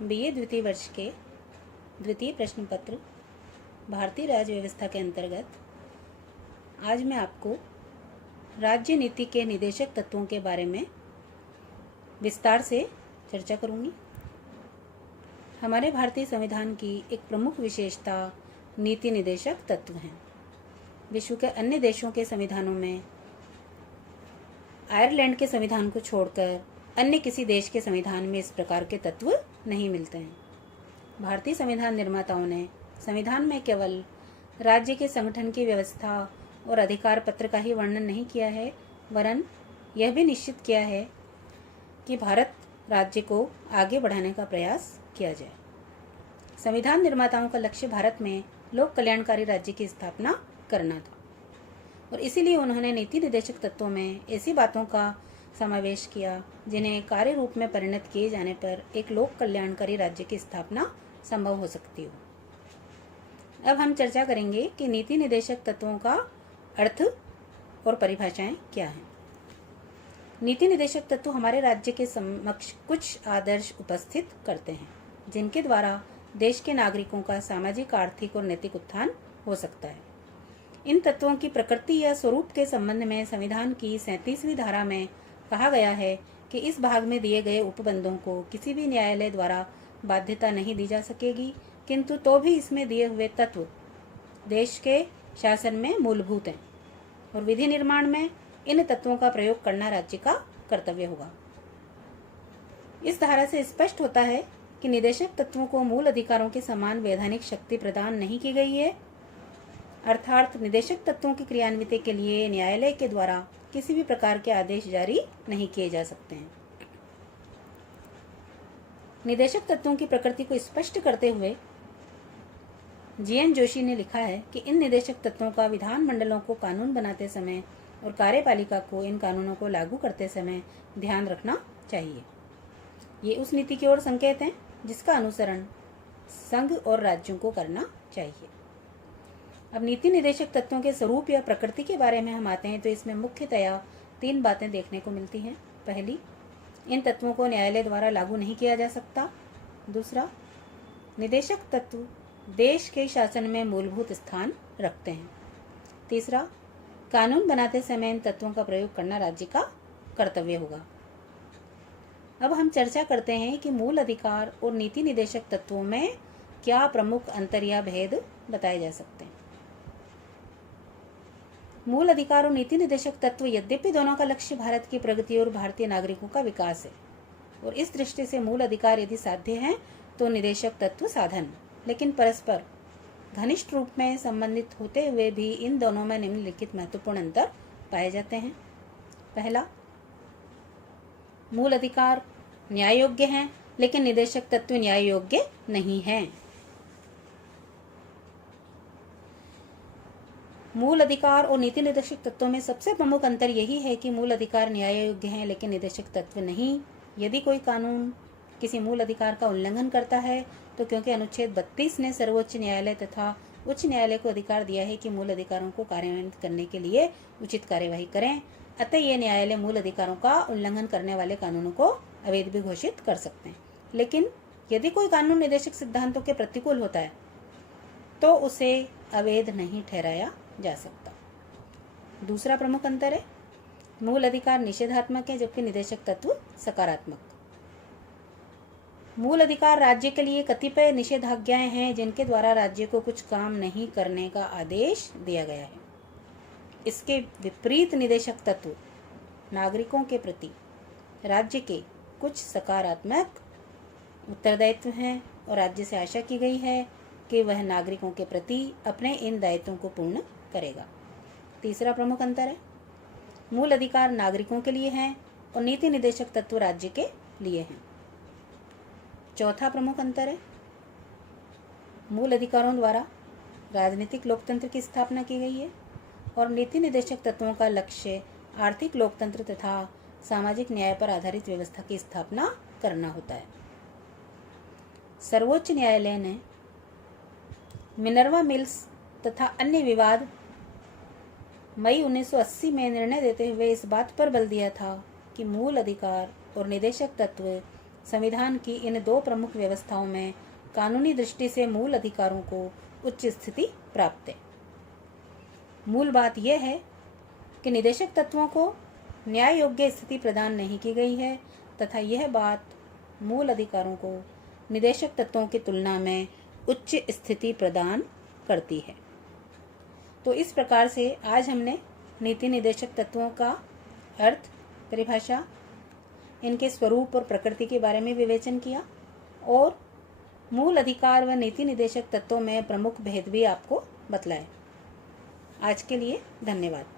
BA द्वितीय वर्ष के द्वितीय प्रश्न पत्र भारतीय राज्य व्यवस्था के अंतर्गत आज मैं आपको राज्य नीति के निदेशक तत्वों के बारे में विस्तार से चर्चा करूंगी। हमारे भारतीय संविधान की एक प्रमुख विशेषता नीति निदेशक तत्व हैं। विश्व के अन्य देशों के संविधानों में आयरलैंड के संविधान को छोड़कर अन्य किसी देश के संविधान में इस प्रकार के तत्व नहीं मिलते हैं। भारतीय संविधान निर्माताओं ने संविधान में केवल राज्य के संगठन की व्यवस्था और अधिकार पत्र का ही वर्णन नहीं किया है, वरन यह भी निश्चित किया है कि भारत राज्य को आगे बढ़ाने का प्रयास किया जाए। संविधान निर्माताओं का लक्ष्य भारत में लोक कल्याणकारी राज्य की स्थापना करना था और इसीलिए उन्होंने नीति निदेशक तत्वों में ऐसी बातों का समावेश किया जिन्हें कार्य रूप में परिणत किए जाने पर एक लोक कल्याणकारी राज्य की स्थापना संभव हो सकती हो। अब हम चर्चा करेंगे कि नीति निदेशक तत्वों का अर्थ और परिभाषाएं क्या हैं। नीति निदेशक तत्व हमारे राज्य के समक्ष कुछ आदर्श उपस्थित करते हैं जिनके द्वारा देश के नागरिकों का सामाजिक, आर्थिक और नैतिक उत्थान हो सकता है। इन तत्वों की प्रकृति या स्वरूप के संबंध में संविधान की 37वीं धारा में कहा गया है कि इस भाग में दिए गए उपबंधों को किसी भी न्यायालय द्वारा बाध्यता नहीं दी जा सकेगी, किंतु तो भी इसमें दिए हुए तत्व देश के शासन में मूलभूत हैं और विधि निर्माण में इन तत्वों का प्रयोग करना राज्य का कर्तव्य होगा। इस धारा से स्पष्ट होता है कि निदेशक तत्वों को मूल अधिकारों के समान वैधानिक शक्ति प्रदान नहीं की गई है, अर्थात निदेशक तत्वों की क्रियान्विति के लिए न्यायालय के द्वारा किसी भी प्रकार के आदेश जारी नहीं किए जा सकते हैं। निदेशक तत्वों की प्रकृति को स्पष्ट करते हुए जीएन जोशी ने लिखा है कि इन निदेशक तत्वों का विधान मंडलों को कानून बनाते समय और कार्यपालिका को इन कानूनों को लागू करते समय ध्यान रखना चाहिए। ये उस नीति की ओर संकेत हैं जिसका अनुसरण संघ और राज्यों को करना चाहिए। अब नीति निदेशक तत्वों के स्वरूप या प्रकृति के बारे में हम आते हैं तो इसमें मुख्यतया 3 बातें देखने को मिलती हैं। पहली, इन तत्वों को न्यायालय द्वारा लागू नहीं किया जा सकता। दूसरा, निदेशक तत्व देश के शासन में मूलभूत स्थान रखते हैं। तीसरा, कानून बनाते समय इन तत्वों का प्रयोग करना राज्य का कर्तव्य होगा। अब हम चर्चा करते हैं कि मूल अधिकार और नीति निदेशक तत्वों में क्या प्रमुख अंतर या भेद बताए जा सकते हैं। मूल अधिकार और नीति निदेशक तत्व यद्यपि दोनों का लक्ष्य भारत की प्रगति और भारतीय नागरिकों का विकास है और इस दृष्टि से मूल अधिकार यदि साध्य हैं तो निदेशक तत्व साधन, लेकिन परस्पर घनिष्ठ रूप में संबंधित होते हुए भी इन दोनों में निम्नलिखित महत्वपूर्ण अंतर पाए जाते हैं। पहला, मूल अधिकार न्याय योग्य हैं लेकिन निदेशक तत्व न्याय योग्य नहीं हैं। मूल अधिकार और नीति निदेशक तत्वों में सबसे प्रमुख अंतर यही है कि मूल अधिकार न्याय योग्य हैं लेकिन निदेशक तत्व नहीं। यदि कोई कानून किसी मूल अधिकार का उल्लंघन करता है तो क्योंकि अनुच्छेद 32 ने सर्वोच्च न्यायालय तथा उच्च न्यायालय को अधिकार दिया है कि मूल अधिकारों को कार्यान्वित करने के लिए उचित कार्यवाही करें, अतः ये न्यायालय मूल अधिकारों का उल्लंघन करने वाले कानूनों को अवैध भी घोषित कर सकते हैं। लेकिन यदि कोई कानून निदेशक सिद्धांतों के प्रतिकूल होता है तो उसे अवैध नहीं ठहराया जा सकता। दूसरा प्रमुख अंतर है, मूल अधिकार निषेधात्मक है जबकि निदेशक तत्व सकारात्मक। मूल अधिकार राज्य के लिए कतिपय निषेधाज्ञाएं हैं जिनके द्वारा राज्य को कुछ काम नहीं करने का आदेश दिया गया है। इसके विपरीत निदेशक तत्व नागरिकों के प्रति राज्य के कुछ सकारात्मक उत्तरदायित्व हैं और राज्य से आशा की गई है कि वह नागरिकों के प्रति अपने इन दायित्वों को पूर्ण करेगा। तीसरा प्रमुख अंतर है, मूल अधिकार नागरिकों के लिए हैं और नीति निदेशक तत्व राज्य के लिए हैं। चौथा प्रमुख अंतर है, मूल अधिकारों द्वारा राजनीतिक लोकतंत्र की स्थापना की गई है और नीति निदेशक तत्वों का लक्ष्य आर्थिक लोकतंत्र तथा सामाजिक न्याय पर आधारित व्यवस्था की स्थापना करना होता है। सर्वोच्च न्यायालय ने मिनर्वा मिल्स तथा अन्य विवाद मई 1980 में निर्णय देते हुए इस बात पर बल दिया था कि मूल अधिकार और निदेशक तत्व संविधान की इन दो प्रमुख व्यवस्थाओं में कानूनी दृष्टि से मूल अधिकारों को उच्च स्थिति प्राप्त है। मूल बात यह है कि निदेशक तत्वों को न्याय योग्य स्थिति प्रदान नहीं की गई है तथा यह बात मूल अधिकारों को निदेशक तत्वों की तुलना में उच्च स्थिति प्रदान करती है। तो इस प्रकार से आज हमने नीति निदेशक तत्वों का अर्थ, परिभाषा, इनके स्वरूप और प्रकृति के बारे में विवेचन किया और मूल अधिकार व नीति निदेशक तत्वों में प्रमुख भेद भी आपको बतलाए। आज के लिए धन्यवाद।